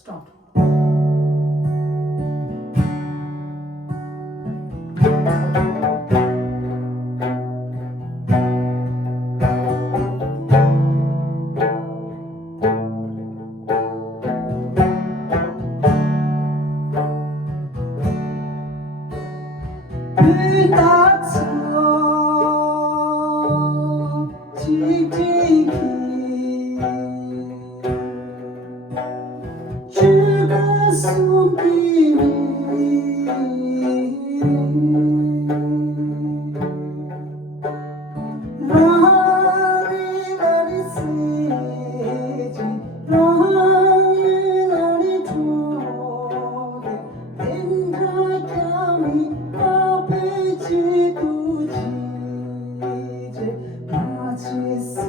Start. 불닥쳐 지지기 죽은 손길이 라니 라니 세지 라니 라니 조게 엔자kam이 아베지도 지제 마치스미제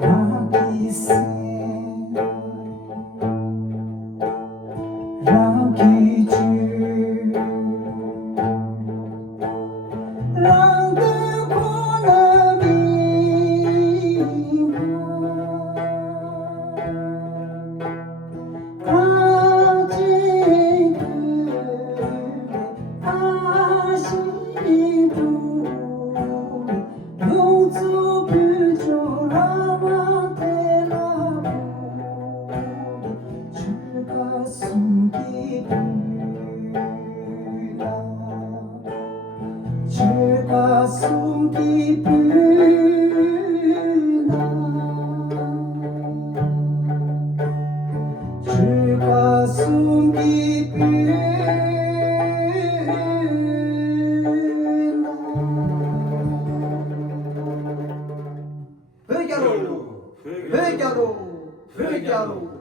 라기세 라기주 주가 숨기쁘나 주가 숨기쁘나 회개로 회개로 회개로